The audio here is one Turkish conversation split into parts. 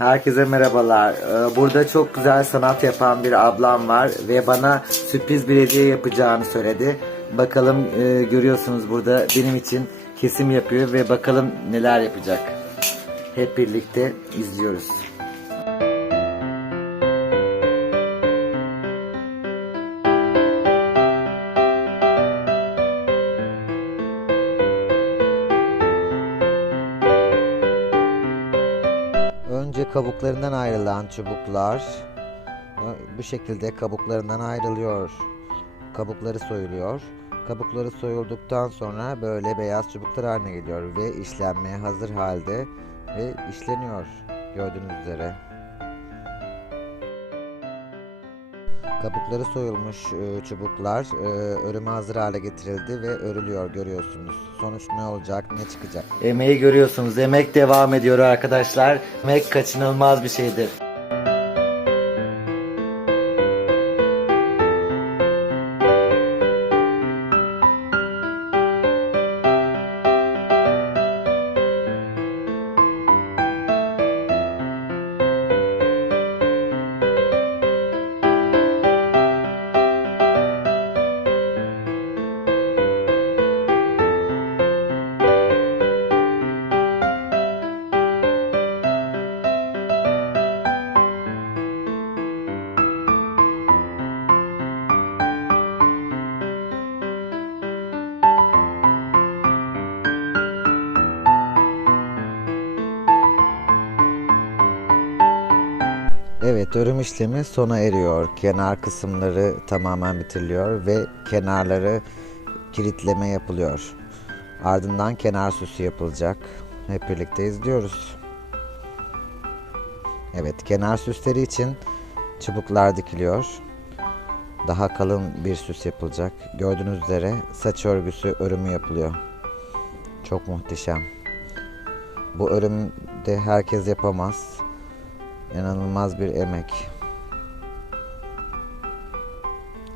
Herkese merhabalar. Ee, Burada çok güzel sanat yapan bir ablam var ve bana sürpriz bir hediye yapacağını söyledi. Bakalım e, görüyorsunuz burada benim için kesim yapıyor ve bakalım neler yapacak. Hep birlikte izliyoruz. Önce kabuklarından ayrılan çubuklar e, bu şekilde kabuklarından ayrılıyor. Kabukları soyuluyor. Kabukları soyulduktan sonra böyle beyaz çubuklar haline geliyor ve işlenmeye hazır halde ve işleniyor gördüğünüz üzere. Kabukları soyulmuş e, çubuklar e, örüme hazır hale getirildi ve örülüyor görüyorsunuz. Sonuç ne olacak, ne çıkacak? Emeği görüyorsunuz. Emek devam ediyor arkadaşlar. Emek kaçınılmaz bir şeydir. Evet örüm işlemi sona eriyor. Kenar kısımları tamamen bitiriliyor ve kenarları kilitleme yapılıyor. Ardından kenar süsü yapılacak. Hep birlikte izliyoruz. Evet kenar süsleri için çubuklar dikiliyor. Daha kalın bir süs yapılacak. Gördüğünüz üzere saç örgüsü örümü yapılıyor. Çok muhteşem. Bu örümde herkes yapamaz. İnanılmaz bir emek.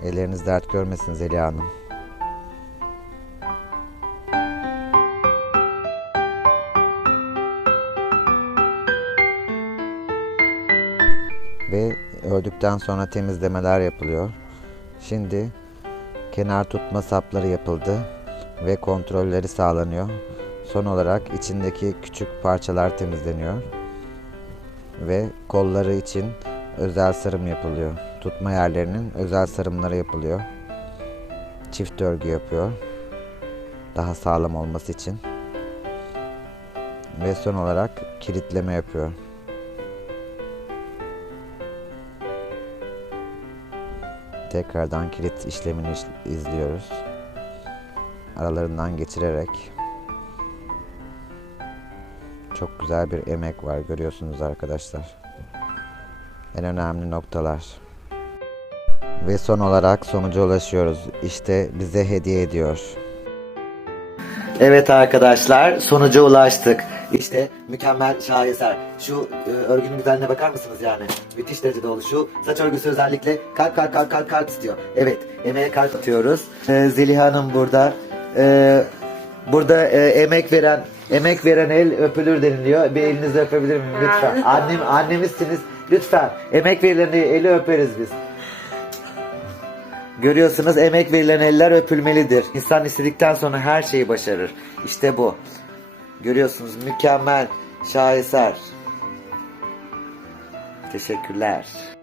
Elleriniz dert görmesin Zeliha Hanım. Ve ördükten sonra temizlemeler yapılıyor. Şimdi kenar tutma sapları yapıldı ve kontrolleri sağlanıyor. Son olarak içindeki küçük parçalar temizleniyor ve kolları için özel sarım yapılıyor. Tutma yerlerinin özel sarımları yapılıyor. Çift örgü yapıyor. Daha sağlam olması için. Ve son olarak kilitleme yapıyor. Tekrardan kilit işlemini iş- izliyoruz. Aralarından geçirerek çok güzel bir emek var görüyorsunuz arkadaşlar. En önemli noktalar. Ve son olarak sonuca ulaşıyoruz. İşte bize hediye ediyor. Evet arkadaşlar sonuca ulaştık. İşte mükemmel şaheser. Şu e, örgünün güzelliğine bakar mısınız yani? Müthiş derecede oldu. Şu saç örgüsü özellikle kalp kalp kalp kalp kalp istiyor. Evet emeğe kalp atıyoruz. E, Zeliha Hanım burada. E, burada e, emek veren emek veren el öpülür deniliyor. Bir elinizi öpebilir miyim lütfen? Annem annemizsiniz. Lütfen emek verilen eli öperiz biz. Görüyorsunuz emek verilen eller öpülmelidir. İnsan istedikten sonra her şeyi başarır. İşte bu. Görüyorsunuz mükemmel şaheser. Teşekkürler.